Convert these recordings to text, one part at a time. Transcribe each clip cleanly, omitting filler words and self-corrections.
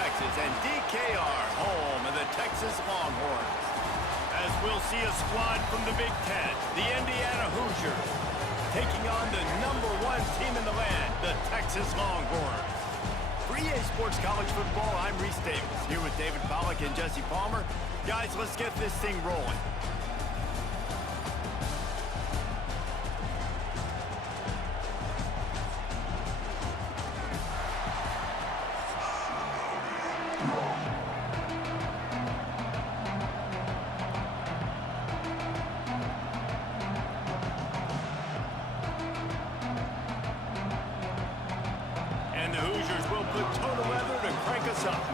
Texas, and DKR, home of the Texas Longhorns. As we'll see a squad from the Big Ten, the Indiana Hoosiers, taking on the #1 team in the land, the Texas Longhorns. For EA Sports College Football, I'm Reese Davis, here with David Pollack and Jesse Palmer. Guys, let's get this thing rolling. And the Hoosiers will put total weather to crank us up.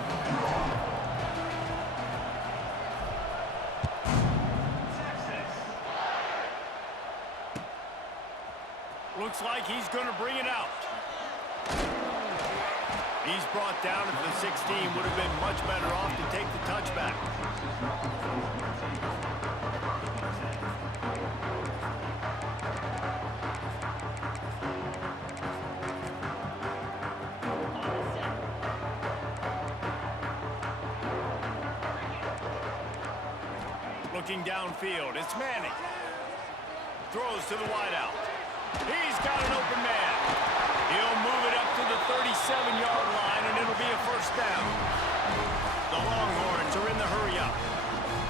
Looks like he's going to bring it out. He's brought down at the 16. Would have been much better off to take the touchback. Looking downfield, it's Manning. Throws to the wideout. He's got an open man. He'll move it up to the 37-yard line, and it'll be a first down. The Longhorns are in the hurry-up.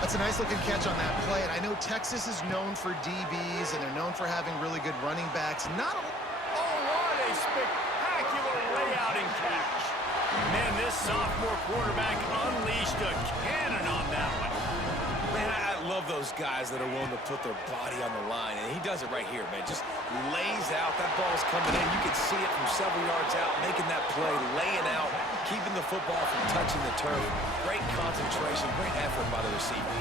That's a nice-looking catch on that play, and I know Texas is known for DBs, and they're known for having really good running backs. Oh, what a spectacular layout and catch. Man, this sophomore quarterback unleashed a cannon on that one. Man, I love those guys that are willing to put their body on the line, and he does it right here, man. Just lays out. That ball's coming in. You can see it from several yards out, making that play, laying out, keeping the football from touching the turf. Great concentration, great effort by the receiver.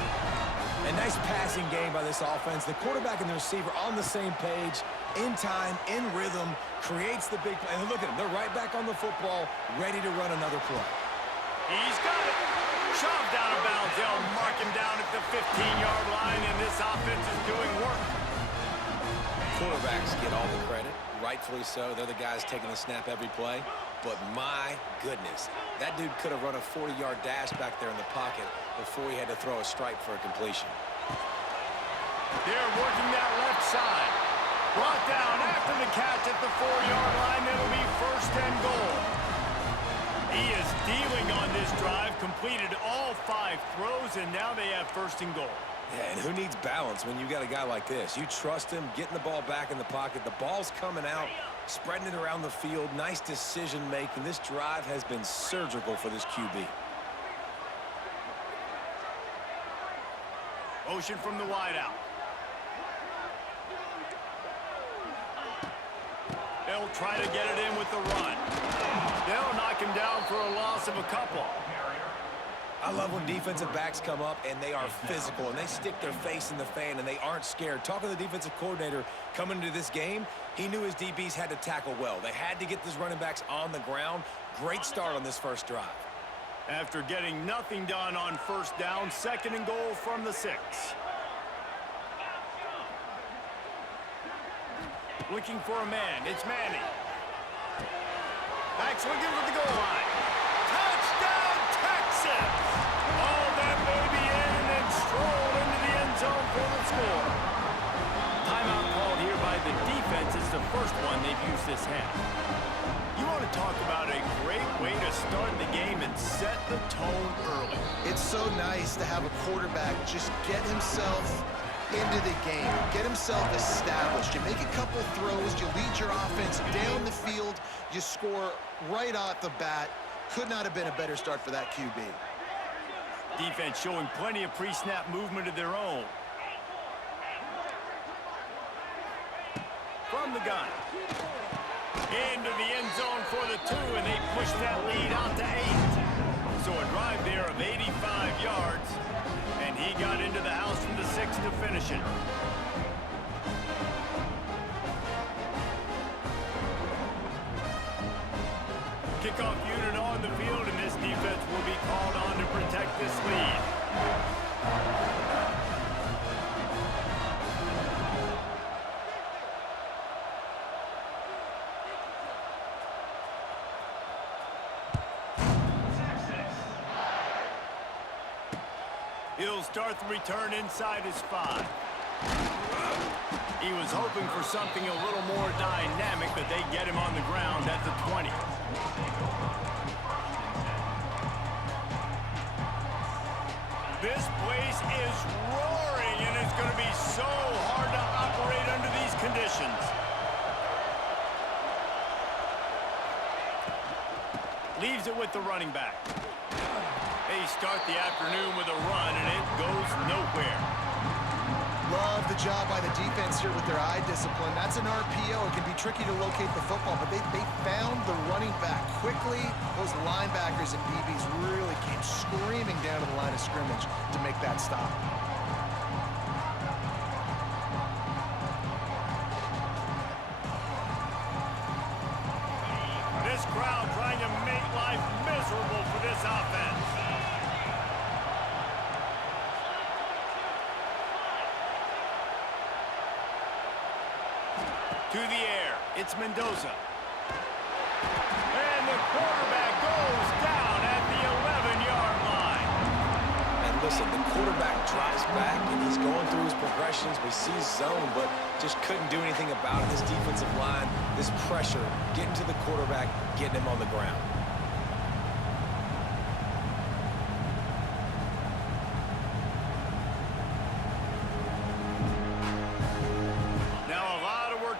A nice passing game by this offense. The quarterback and the receiver on the same page, in time, in rhythm, creates the big play. And look at them. They're right back on the football, ready to run another play. He's got it. Shoved out of bounds. They'll mark him down at the 15-yard line, and this offense is doing work. Quarterbacks get all the credit, rightfully so. They're the guys taking the snap every play. But my goodness, that dude could have run a 40-yard dash back there in the pocket before he had to throw a strike for a completion. They're working that left side. Brought down after the catch at the 4-yard line. It'll be first and goal. He is dealing on this drive, completed all 5 throws, and now they have first and goal. Yeah, and who needs balance when you got a guy like this? You trust him, getting the ball back in the pocket. The ball's coming out, spreading it around the field. Nice decision-making. This drive has been surgical for this QB. Motion from the wideout. They'll try to get it in with the run. They'll knock him down for a loss of a couple. I love when defensive backs come up and they are physical and they stick their face in the fan and they aren't scared. Talking to the defensive coordinator coming into this game, he knew his DBs had to tackle well. They had to get these running backs on the ground. Great start on this first drive. After getting nothing done on first down, second and goal from the 6. Looking for a man. It's Manning. Backs looking for the goal line. Touchdown, Texas! Oh, that may be in and stroll into the end zone for the score. Timeout called here by the defense. It's the first one they've used this half. You want to talk about a great way to start the game and set the tone early. It's so nice to have a quarterback just get himself into the game, get himself established. You make a couple throws, you lead your offense down the field, you score right off the bat. Could not have been a better start for that QB. Defense showing plenty of pre-snap movement of their own. From the gun. Into the end zone for the 2, and they push that lead out to 8. So a drive there of 85 yards. And he got into the house from the 6 to finish it. Kickoff unit on the field, and this defense will be called on to protect this lead. He'll start the return inside his 5. He was hoping for something a little more dynamic, but they get him on the ground at the 20. This place is roaring, and it's going to be so hard to operate under these conditions. Leaves it with the running back. They start the afternoon with a run, and it goes nowhere. Love the job by the defense here with their eye discipline. That's an RPO. It can be tricky to locate the football, but they found the running back quickly. Those linebackers and DBs really came screaming down to the line of scrimmage to make that stop. This crowd trying to make life miserable for this offense. To the air, it's Mendoza. And the quarterback goes down at the 11-yard line. And listen, the quarterback drives back, and he's going through his progressions. We see zone, but just couldn't do anything about it. This defensive line, this pressure, getting to the quarterback, getting him on the ground.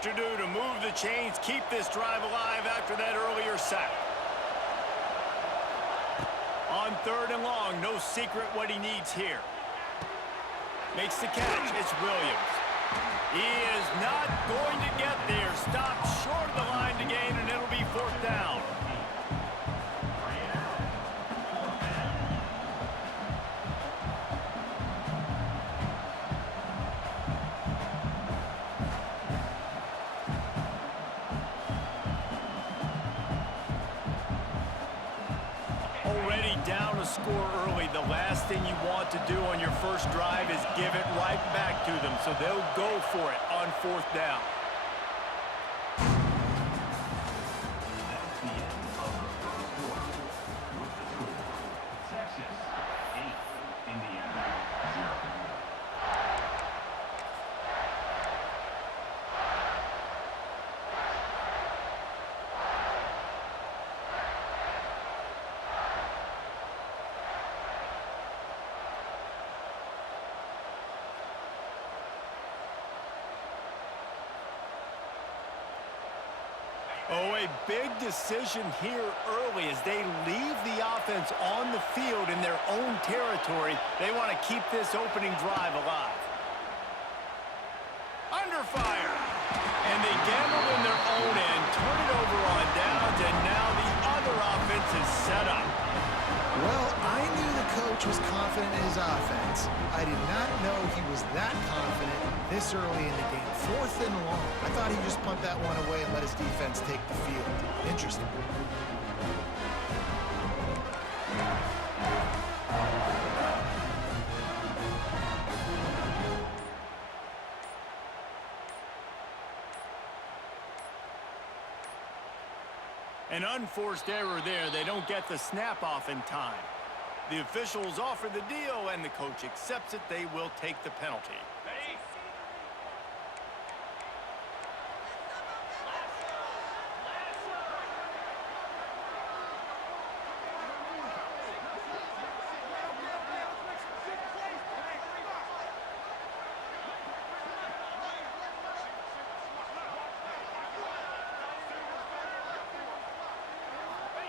To do to move the chains, keep this drive alive after that earlier sack. On 3rd and long, no secret what he needs here. Makes the catch. It's Williams. He is not going to get there. Stopped short of the line to gain, and it'll be 4th down. Down a score early. The last thing you want to do on your first drive is give it right back to them, so they'll go for it on 4th down. Oh, a big decision here early as they leave the offense on the field in their own territory. They want to keep this opening drive alive. Under fire. And they gambled in their own end, turn it over on downs, and now the other offense is set up. Well, I knew the coach was confident in his offense. I did not know he was that confident this early in the game. 4th and long. I thought he'd just punt that one away and let his defense take the field. Interesting. An unforced error there. They don't get the snap off in time. The officials offer the deal, and the coach accepts it. They will take the penalty.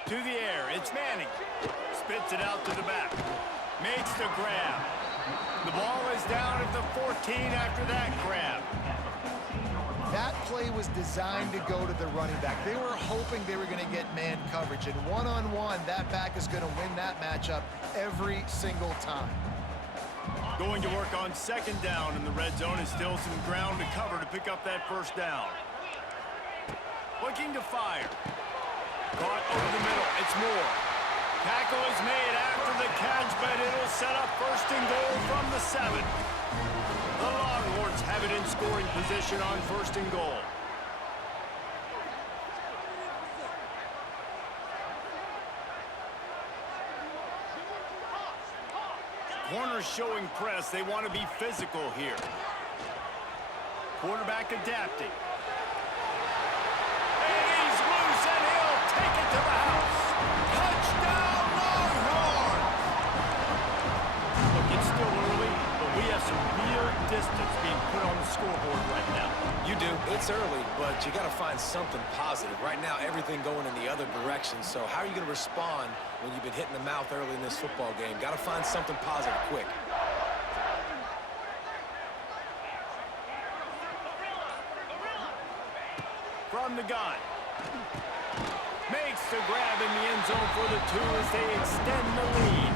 To the air, it's Manning. Spits it out to the back. Makes the grab. The ball is down at the 14 after that grab. That play was designed to go to the running back. They were hoping they were going to get man coverage. And one-on-one, that back is going to win that matchup every single time. Going to work on 2nd down in the red zone, and still some ground to cover to pick up that 1st down. Looking to fire. Caught over the middle. It's Moore. Tackle is made after the catch, but it'll set up 1st and goal from the 7. The Longhorns have it in scoring position on 1st and goal. Corners showing press. They want to be physical here. Quarterback adapting. And he's loose, and he'll take it to the house. Touchdown, Longhorns! Look, it's still early, but we have some real distance being put on the scoreboard right now. You do. It's early, but you got to find something positive. Right now, everything going in the other direction. So how are you going to respond when you've been hit in the mouth early in this football game? Got to find something positive quick. From the gun. Makes the grab in the end zone for the 2 as they extend the lead.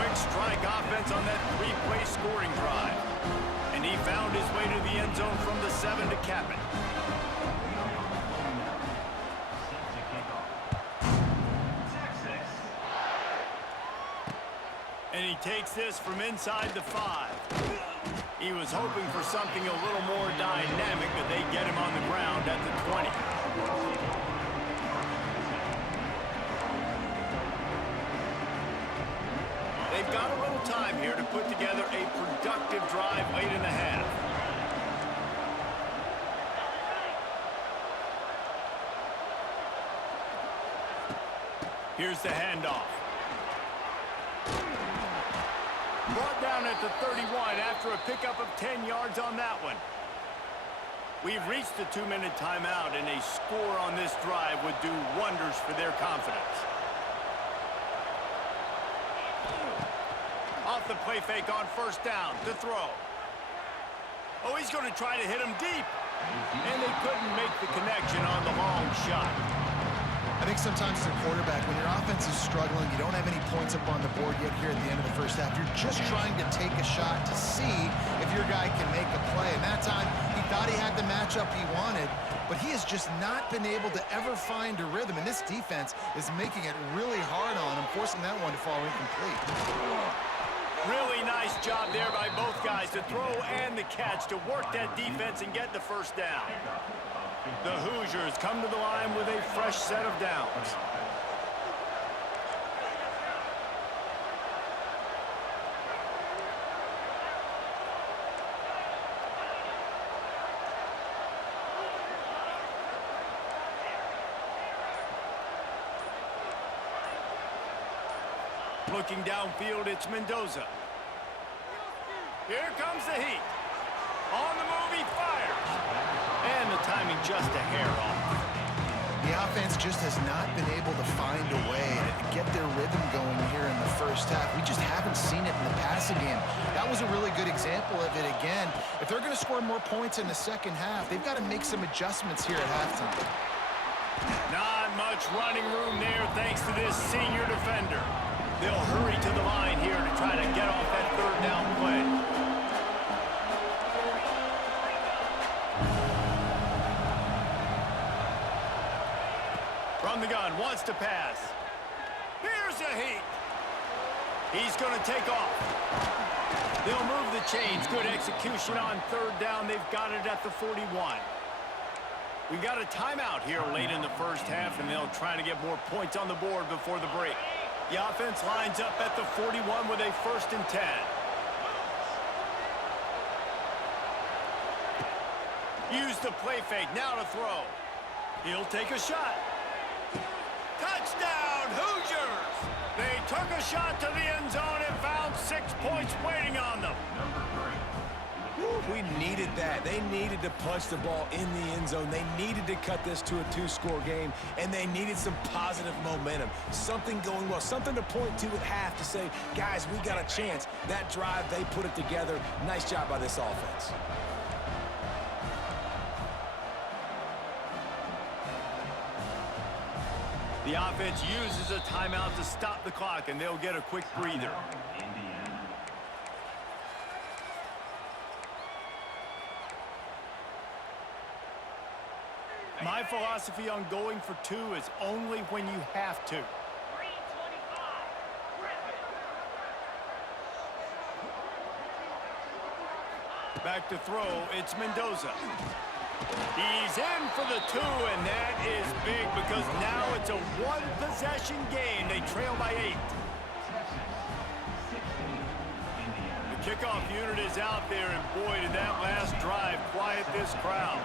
Quick strike offense on that 3-play scoring drive. And he found his way to the end zone from the 7 to cap it. And he takes this from inside the 5. He was hoping for something a little more dynamic, but they get him on the ground at the 20. They've got a little time here to put together a productive drive late in the half. Here's the handoff. Brought down at the 31 after a pickup of 10 yards on that one. We've reached the 2-minute timeout, and a score on this drive would do wonders for their confidence. Off the play fake on first down to throw. Oh, he's going to try to hit him deep. And they couldn't make the connection on the long shot. I think sometimes as a quarterback, when your offense is struggling, you don't have any points up on the board yet here at the end of the first half. You're just trying to take a shot to see if your guy can make a play. And that time, he thought he had the matchup he wanted, but he has just not been able to ever find a rhythm. And this defense is making it really hard on him, forcing that one to fall incomplete. Really nice job there by both guys to throw and the catch to work that defense and get the first down. The Hoosiers come to the line with a fresh set of downs. Looking downfield, it's Mendoza. Here comes the heat. On the move, he fires. And the timing just a hair off. The offense just has not been able to find a way to get their rhythm going here in the first half. We just haven't seen it in the passing game. That was a really good example of it again. If they're going to score more points in the second half, they've got to make some adjustments here at halftime. Not much running room there thanks to this senior defender. They'll hurry to the line here to try to get off that third down play. From the gun, wants to pass. Here's a heat. He's going to take off. They'll move the chains. Good execution on third down. They've got it at the 41. We got a timeout here late in the first half, and they'll try to get more points on the board before the break. The offense lines up at the 41 with a 1st and 10. Use the play fake, now to throw. He'll take a shot. Touchdown, Hoosiers! They took a shot to the end zone and found 6 points waiting on them. We needed that. They needed to punch the ball in the end zone. They needed to cut this to a 2-score game, and they needed some positive momentum. Something going well, something to point to at half to say, guys, we got a chance. That drive, they put it together. Nice job by this offense. The offense uses a timeout to stop the clock, and they'll get a quick breather. My philosophy on going for 2 is only when you have to. Back to throw, it's Mendoza. He's in for the 2, and that is big because now it's a one-possession game. They trail by 8. Kickoff unit is out there, and boy, did that last drive quiet this crowd.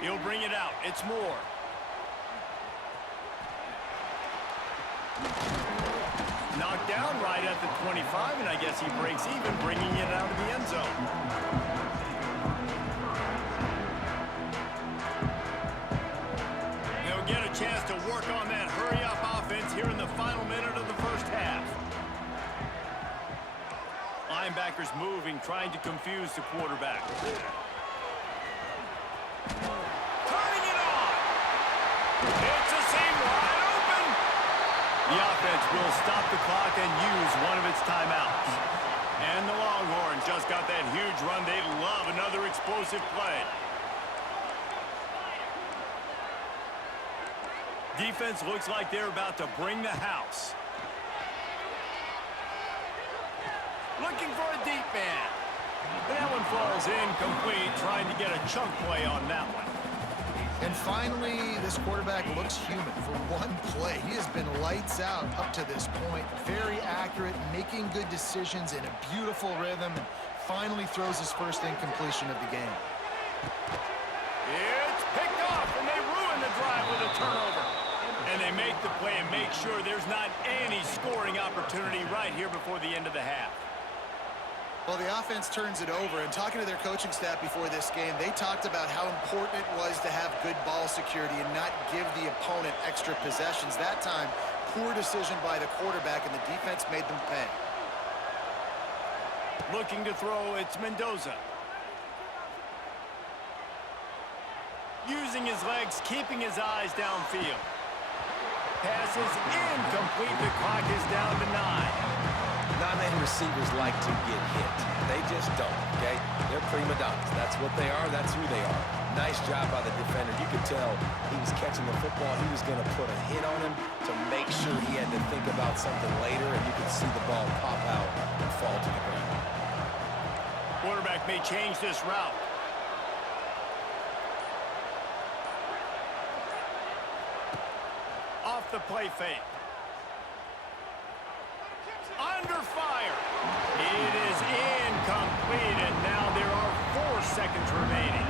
He'll bring it out. It's Moore. Knocked down right at the 25, and I guess he breaks even, bringing it out of the end zone. They'll get a chance to work on that hurry-up offense here in the final minute of the first half. Linebackers moving, trying to confuse the quarterback. Turning it on! It's a seam wide open! The offense will stop the clock and use one of its timeouts. And the Longhorns just got that huge run. They love another explosive play. Defense looks like they're about to bring the house. Looking for a deep man. That one falls incomplete, trying to get a chunk play on that one. And finally, this quarterback looks human for one play. He has been lights out up to this point. Very accurate, making good decisions in a beautiful rhythm, and finally throws his first incompletion of the game. It's picked off, and they ruin the drive with a turnover. And they make the play and make sure there's not any scoring opportunity right here before the end of the half. Well, the offense turns it over, and talking to their coaching staff before this game, they talked about how important it was to have good ball security and not give the opponent extra possessions. That time, poor decision by the quarterback, and the defense made them pay. Looking to throw, it's Mendoza. Using his legs, keeping his eyes downfield. Pass is incomplete. The clock is down to 9. Non-man receivers like to get hit. They just don't, okay? They're prima donnas. That's what they are. That's who they are. Nice job by the defender. You could tell he was catching the football. He was going to put a hit on him to make sure he had to think about something later, and you could see the ball pop out and fall to the ground. Quarterback may change this route. Off the play fake. Under fire. It is incomplete, and now there are 4 seconds remaining.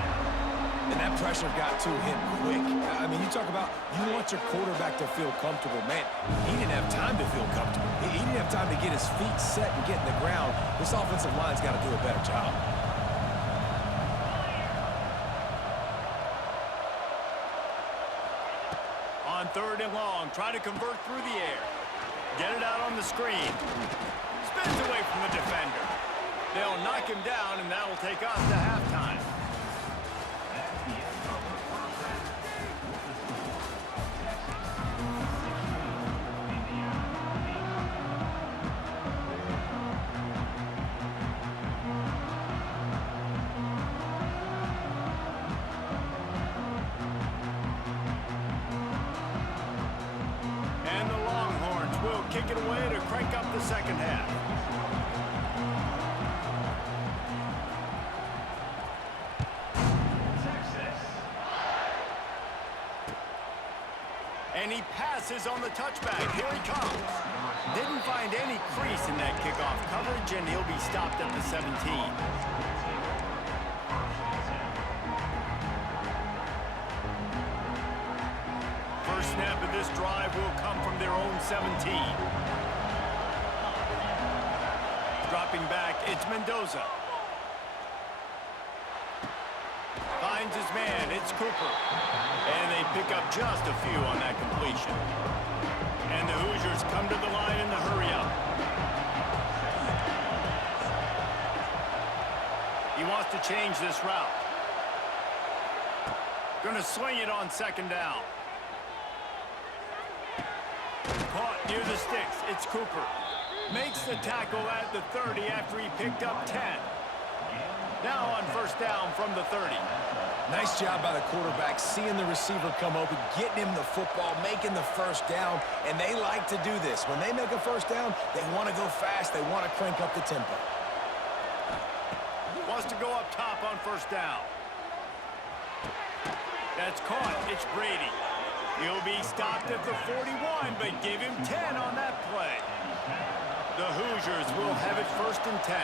And that pressure got to him quick. I mean, you talk about you want your quarterback to feel comfortable. Man, he didn't have time to feel comfortable. He didn't have time to get his feet set and get in the ground. This offensive line's got to do a better job. On 3rd and long, try to convert through the air. Get it out on the screen. Spins away from the defender. They'll knock him down, and that will take us to halftime. And the Longhorns will kick it away to crank up the second half. And he passes on the touchback. Here he comes. Didn't find any crease in that kickoff coverage, and he'll be stopped at the 17. First snap of this drive will come from their own 17. Dropping back, it's Mendoza. Finds his man, it's Cooper. And they pick up just a few on that completion. And the Hoosiers come to the line in the hurry-up. He wants to change this route. Gonna swing it on 2nd down. Caught near the sticks, it's Cooper. Makes the tackle at the 30 after he picked up 10. Now on 1st down from the 30. Nice job by the quarterback, seeing the receiver come open, getting him the football, making the 1st down, and they like to do this. When they make a 1st down, they want to go fast, they want to crank up the tempo. Wants to go up top on 1st down. That's caught, it's Brady. He'll be stopped at the 41, but give him 10 on that play. The Hoosiers will have it 1st and 10.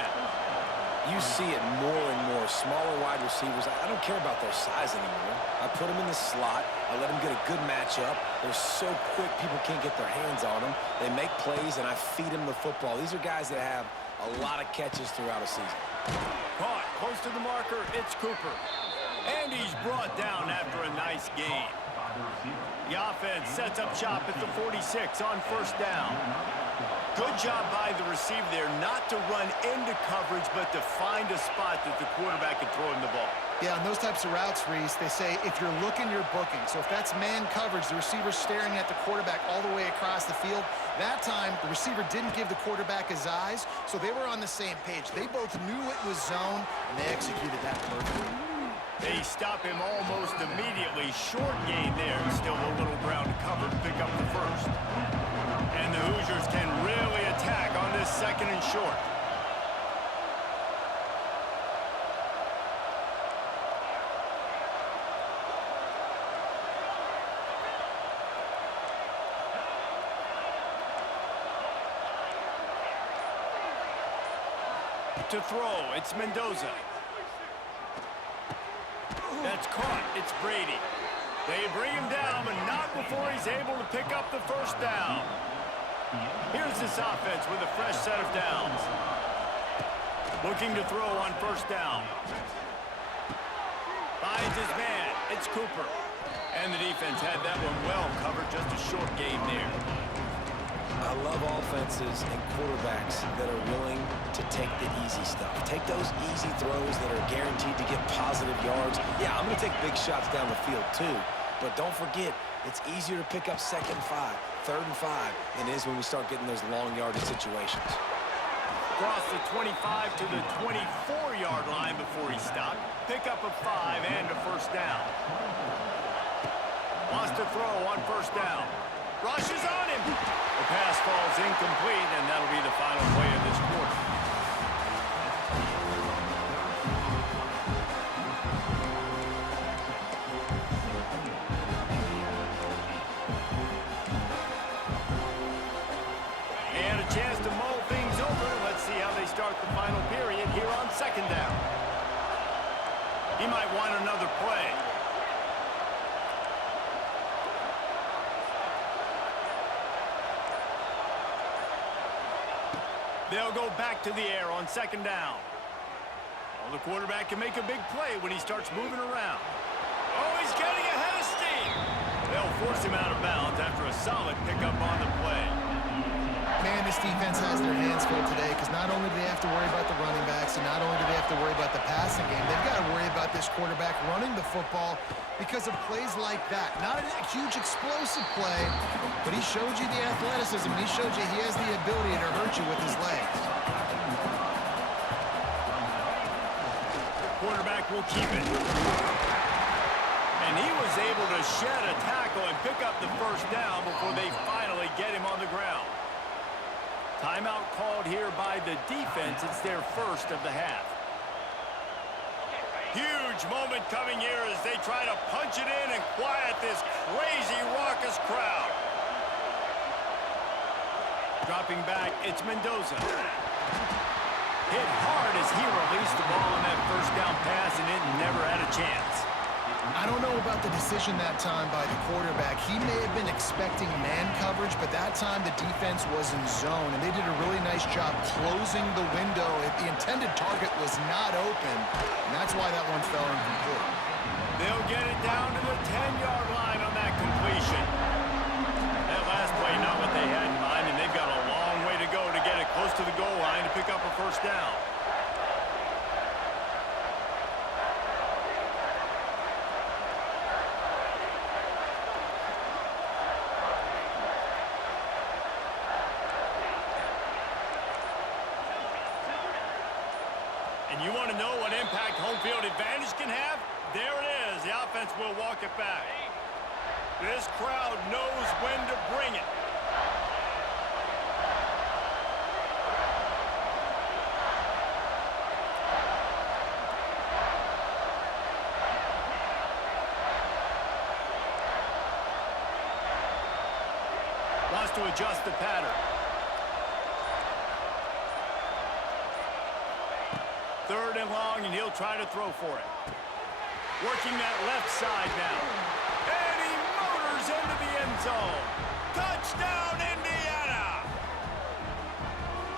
You see it more and more. Smaller wide receivers, I don't care about their size anymore. I put them in the slot. I let them get a good matchup. They're so quick, people can't get their hands on them. They make plays, and I feed them the football. These are guys that have a lot of catches throughout a season. Caught close to the marker, it's Cooper. And he's brought down after a nice gain. The offense sets up shop at the 46 on 1st down. Good job by the receiver there not to run into coverage, but to find a spot that the quarterback can throw him the ball. Yeah, on those types of routes, Reese, they say if you're looking, you're booking. So if that's man coverage, the receiver's staring at the quarterback all the way across the field. That time, the receiver didn't give the quarterback his eyes, so they were on the same page. They both knew it was zone, and they executed that perfectly. They stop him almost immediately. Short gain there. Still a little ground to cover to pick up the 1st. And the Hoosiers can really attack on this 2nd and short. To throw, it's Mendoza. That's caught. It's Brady. They bring him down, but not before he's able to pick up the 1st down. Here's this offense with a fresh set of downs. Looking to throw on 1st down. Finds his man. It's Cooper. And the defense had that one well covered. Just a short game there. I love offenses and quarterbacks that are willing to take the easy stuff. Take those easy throws that are guaranteed to get positive yards. Yeah, I'm going to take big shots down the field too, but don't forget, it's easier to pick up 2nd and 5, 3rd and 5 than it is when we start getting those long yardage situations. Across the 25 to the 24-yard line before he stopped. Pick up a 5 and a 1st down. Wants to throw on 1st down. Rushes on him. The pass falls incomplete, and that'll be the final play of this quarter. And a chance to mull things over. Let's see how they start the final period here on 2nd down. He might want another play. They'll go back to the air on 2nd down. Well, the quarterback can make a big play when he starts moving around. Oh, he's getting ahead of steam. They'll force him out of bounds after a solid pickup on the play. Man, this defense has their hands full today because not only do they have to worry about the running backs and not only do they have to worry about the passing game, they've got to worry about this quarterback running the football because of plays like that. Not a huge explosive play, but he showed you the athleticism. He showed you he has the ability to hurt you with his legs. Quarterback will keep it. And he was able to shed a tackle and pick up the 1st down before they finally get him on the ground. Timeout called here by the defense. It's their 1st of the half. Huge moment coming here as they try to punch it in and quiet this crazy, raucous crowd. Dropping back, it's Mendoza. Hit hard as he released the ball on that 1st down pass, and it never had a chance. I don't know about the decision that time by the quarterback. He may have been expecting man coverage, but that time the defense was in zone, and they did a really nice job closing the window. The intended target was not open, and that's why that one fell incomplete. They'll get it down to the 10-yard line on that completion. That last play, not what they had in mind, and they've got a long way to go to get it close to the goal line to pick up a 1st down. And you want to know what impact home field advantage can have? There it is. The offense will walk it back. This crowd knows when to bring it. to adjust the pattern. Third and long, and he'll try to throw for it. Working that left side now. And he motors into the end zone. Touchdown, Indiana!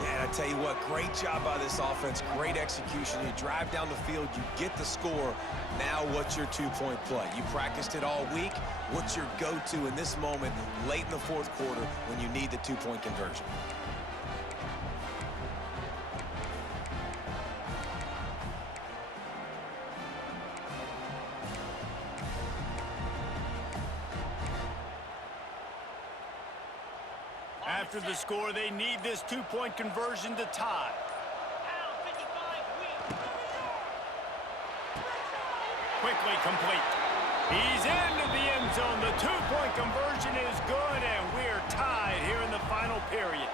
Yeah, I tell you what, great job by this offense. Great execution. You drive down the field, you get the score. Now what's your two-point play? You practiced it all week. What's your go-to in this moment late in the fourth quarter when you need the two-point conversion? After the score, they need this two-point conversion to tie. Quickly complete. He's into the end zone. The two-point conversion is good, and we're tied here in the final period.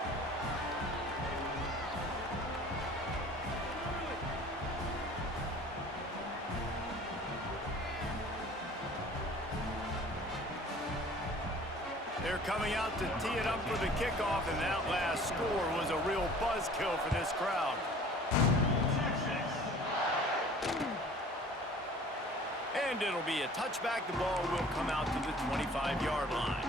They're coming out to tee it up for the kickoff, and that last score was a real buzzkill for this crowd. And it'll be a touchback. The ball will come out to the 25-yard line.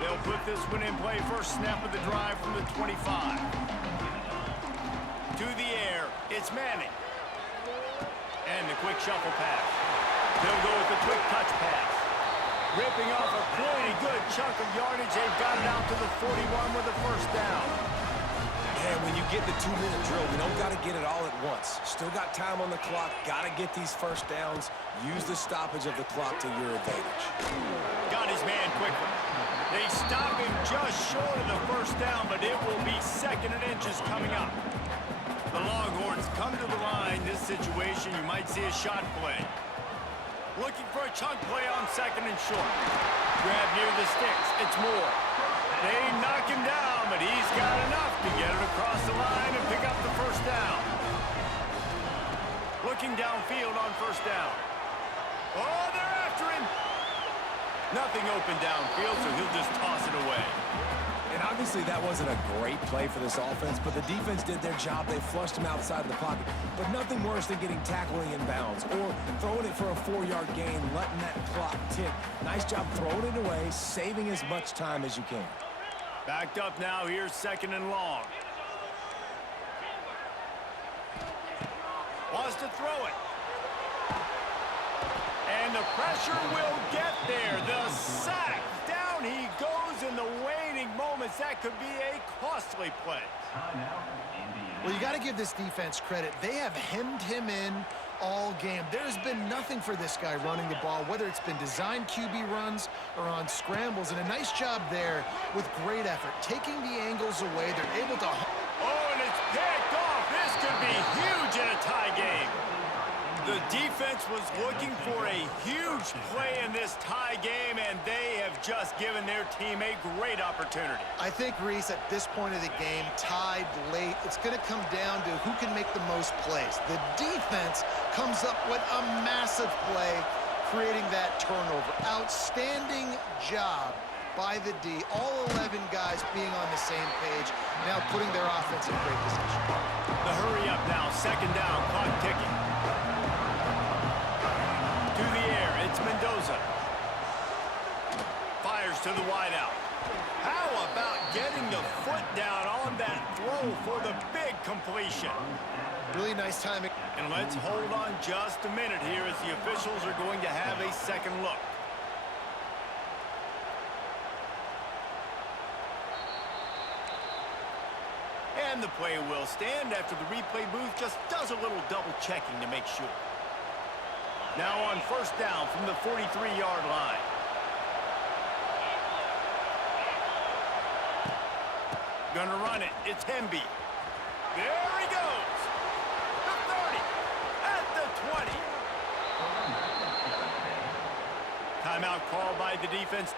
They'll put this one in play. First snap of the drive from the 25. To the air, it's Manning. And the quick shuffle pass. They'll go with the quick touch pass. Ripping off a pretty good chunk of yardage. They've got it out to the 41 with a first down. And when you get the 2-minute drill, you don't got to get it all at once. Still got time on the clock. Got to get these first downs. Use the stoppage of the clock to your advantage. Got his man quickly. They stop him just short of the first down, but it will be second and inches coming up. The Longhorns come to the line. This situation, you might see a shot play. Looking for a chunk play on second and short. Grab near the sticks. It's Moore. They knock him down, but he's got enough to get it across the line and pick up the first down. Looking downfield on first down. Oh, they're after him. Nothing open downfield, so he'll just toss it away. And obviously that wasn't a great play for this offense, but the defense did their job. They flushed him outside the pocket. But nothing worse than getting tackling in bounds or throwing it for a 4-yard gain, letting that clock tick. Nice job throwing it away, saving as much time as you can. Backed up now, here's second and long. Wants to throw it. And the pressure will get there. The sack. Down he goes in the waning moments. That could be a costly play. Well, you got to give this defense credit. They have hemmed him in all game. There's been nothing for this guy running the ball, whether it's been designed QB runs or on scrambles, and a nice job there with great effort. Taking the angles away, they're able to... Oh, and it's picked off. This could be huge in a tie game. The defense was looking for a huge play in this tie game, and they have just given their team a great opportunity. I think, Reese, at this point of the game, tied late, it's going to come down to who can make the most plays. The defense comes up with a massive play, creating that turnover. Outstanding job by the D. All 11 guys being on the same page, now putting their offense in great position. The hurry up now, second down, clock ticking. To the air, it's Mendoza. Fires to the wideout. How about getting the foot down on that throw for the big completion? Really nice timing. And let's hold on just a minute here as the officials are going to have a second look. And the play will stand after the replay booth just does a little double checking to make sure. Now on first down from the 43-yard line. Gonna run it. It's Hemby. There he goes. The 30. At the 20. Timeout called by the defense.